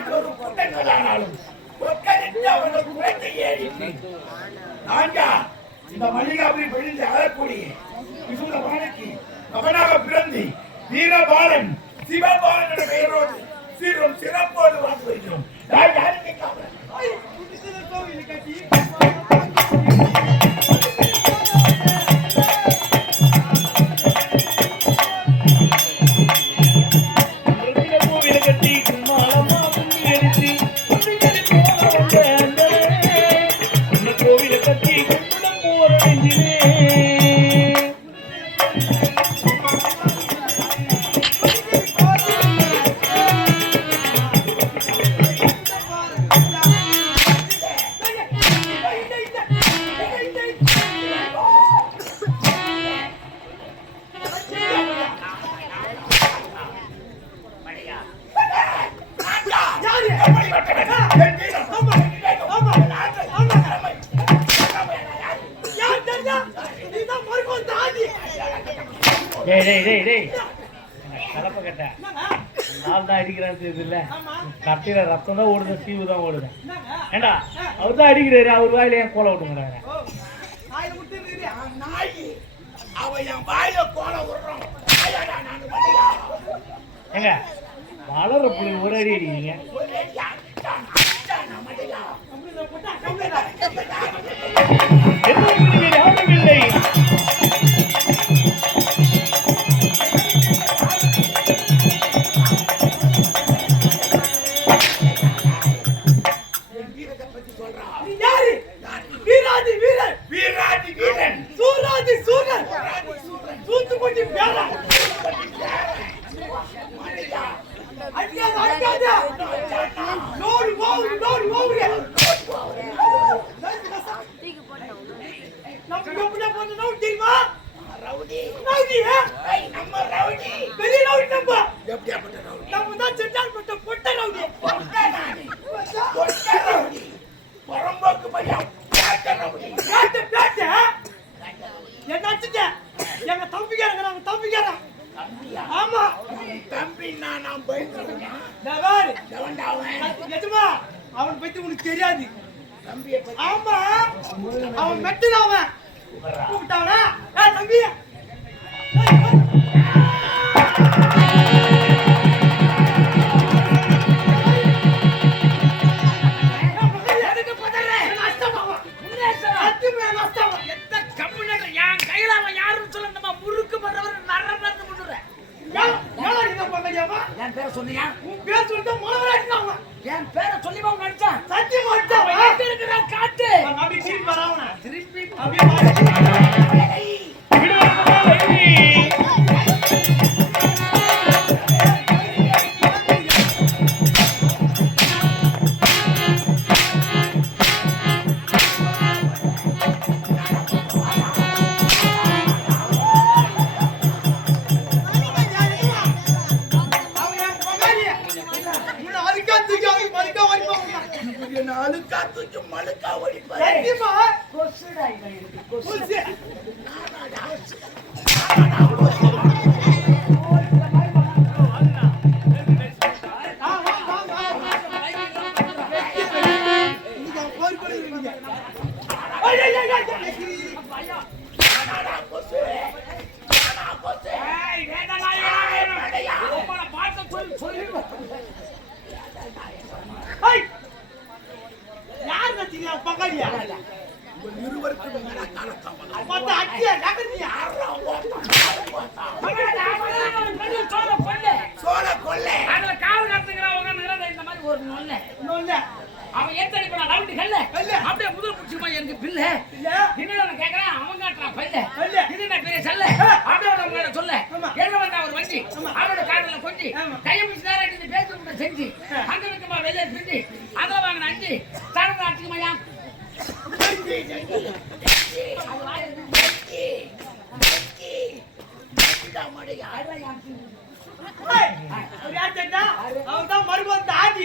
என்று வாழ்ந்து கூட்டங்களானாலும் ஒக்கரித்து அவர்கள் குறைத்து ஏறி நான்கா இந்த மல்லிகாபுரி பிழிந்து அழக்கூடிய விசுவ வாழைக்கு மகனாக பிறந்து வீரபாலன் சிவபாலன் என்ற பெயரோடு சீரும் சிறப்போடு வாழ்ந்து வருகிறோம் நான் யாருக்கு டேய் டேய் டேய் டேய் கலப்ப கட்ட. நாள் தான் அடிக்கிறான்னு தெரியுதுல்ல கட்டில ரத்தம் தான் ஓடுது சீவு தான் ஓடுது. ஏண்டா? அவர் தான் அடிக்கிறாரு அவர் வாயில ஏன் கோலை விட்டுங்கிறாங்க நாய் அவன் என் ஏங்க வளர புள்ளி ஒரு அடி அடிக்கிறீங்க. என்ன அவன் மெட்டுல அவன். கூப்பிட்டாவனா ஏ தம்பி. என் கையில அவன் யாருன்னு சொல்ல நம்ம முறுக்கு பண்றவர் நர நரன்னு பண்ணுறேன் என் பேரை சொன்னியா பேரை சொல்லி அவங்க அடிச்சான் அவன் எங்க இருக்கிறான்? காட்டு திருப்பி என்ன அழுக்கா தூக்கி மழுக்கா ஓடிப்பாரு கொசுடா இவன் இருக்கு கொசு. அப்படி கல்ல கல்லு. அப்படியே முதல் புடிச்சுமா எனக்கு பில்ல இல்ல என்ன நான் கேக்குறேன் அவன் காட்டுறான் பல்ல. இது என்ன பெரிய செல்ல. அப்படியே உங்களை சொல்ல. என்ன வந்தா ஒரு வண்டி. அவனோட காட்டுல கொஞ்சி ஆமா. கையை பிடிச்சி நேரம் கூட செஞ்சு. அங்க வைக்கமா வெளியே செஞ்சு அதில் வாங்கின அஞ்சு தரம் ஆட்டுக்குமாயா ஏய், ஒரு ஆச்சண்டா அவன் தான் மறுபடியும் ஆதி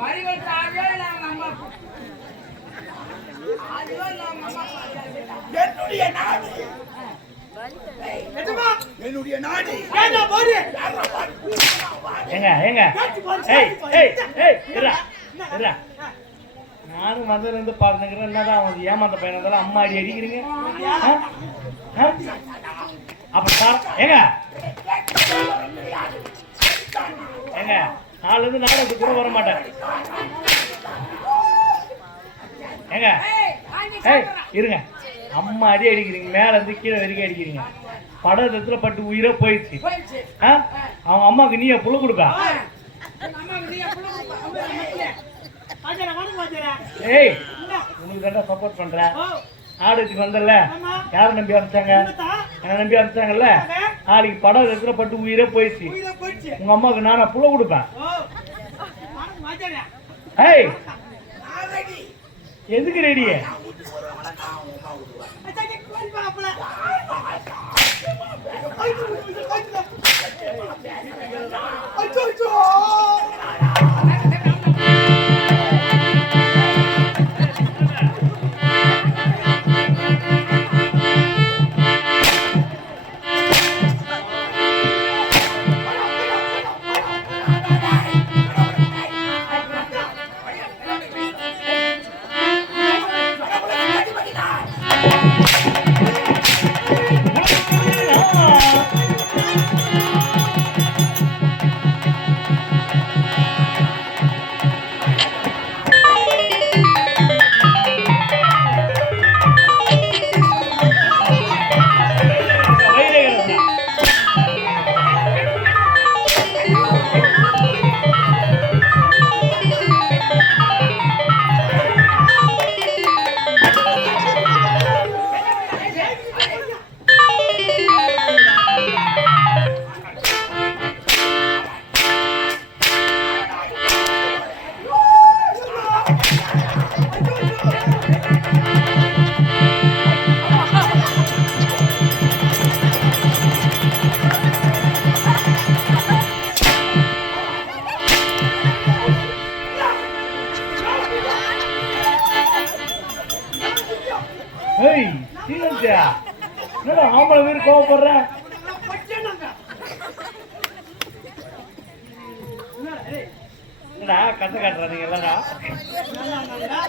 மறிவட்டு ஆடியோ இல்லை அவங்க அம்மா ஆடியோ இல்லை அவங்க அம்மா என்னுடைய நாடு எதுமா என்னுடைய நாடு ஏண்டா போடு யாரா பாரு? ஏங்க ஏங்க கேட்டு பாரு, ஏய் கேட்டு பாரு. ஏய் ஏய் இருடா என்ன? இருடா. ஆ. நானும் வந்ததுலேருந்து பார்த்துக்கிறேன் என்னதான் அவன் ஏமாந்த பையன் அம்மா அடி அடிக்கிறீங்க? அப்ப சார் ஏங்க. ஏங்க நாலுலேருந்து நாடகத்துக்கு கூட வர மாட்டேன். ஏய் இருங்க. அம்மா அடி அடிக்கிறீங்க மேல இருந்து கீழே வரைக்கும் அடிக்கிறீங்க. படத்துல பட்டு உயிரே போயிடுச்சு? அவங்க அம்மாவுக்கு நீயே புள்ள கொடுக்கா? நீ வணக்கம் வாஜரா. ஏய்? உனக்கு தாண்டா சப்போர்ட் பண்றேன் ஆடுக்கு வந்தல. யார் நம்பி அனுப்பிச்சாங்க? என்ன நம்பி அனுப்பிச்சாங்கல்ல? நாளைக்கு படம் இருக்கிற பட்டு உயிரே போயிடுச்சு. உங்க அம்மாவுக்கு நானா புள்ள கொடுப்பேன். ஏய். எதுக்கு ரெடி அச்சாச்சி, கோயில் ஆம்பளை வீடு கோவப்படுற. நாங்கெல்லாம் என்னடா, காட்டுற நீங்க எல்லாரா? நல்லா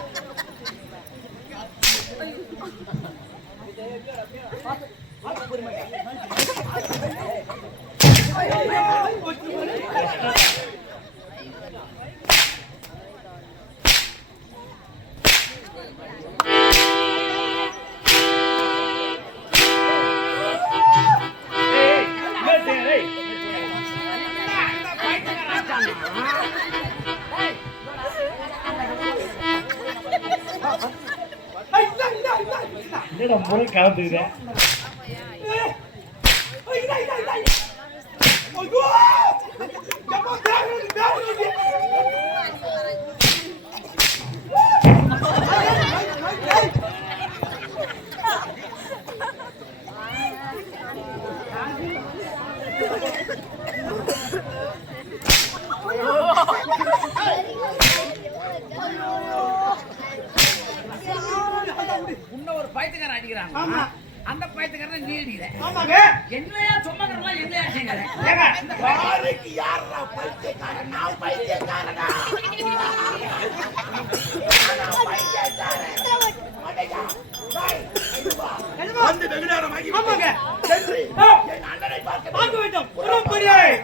என்னடா முறை கலந்துக்கிற யாருக்கு யாரா பைத்தியக்காரன் நான் பைத்தியக்காரனா? வந்து வெகு நேரம் ஆகி ஆமாங்க. சென்று. என் அண்ணனை பார்க்க வேண்டும். பெரியாய்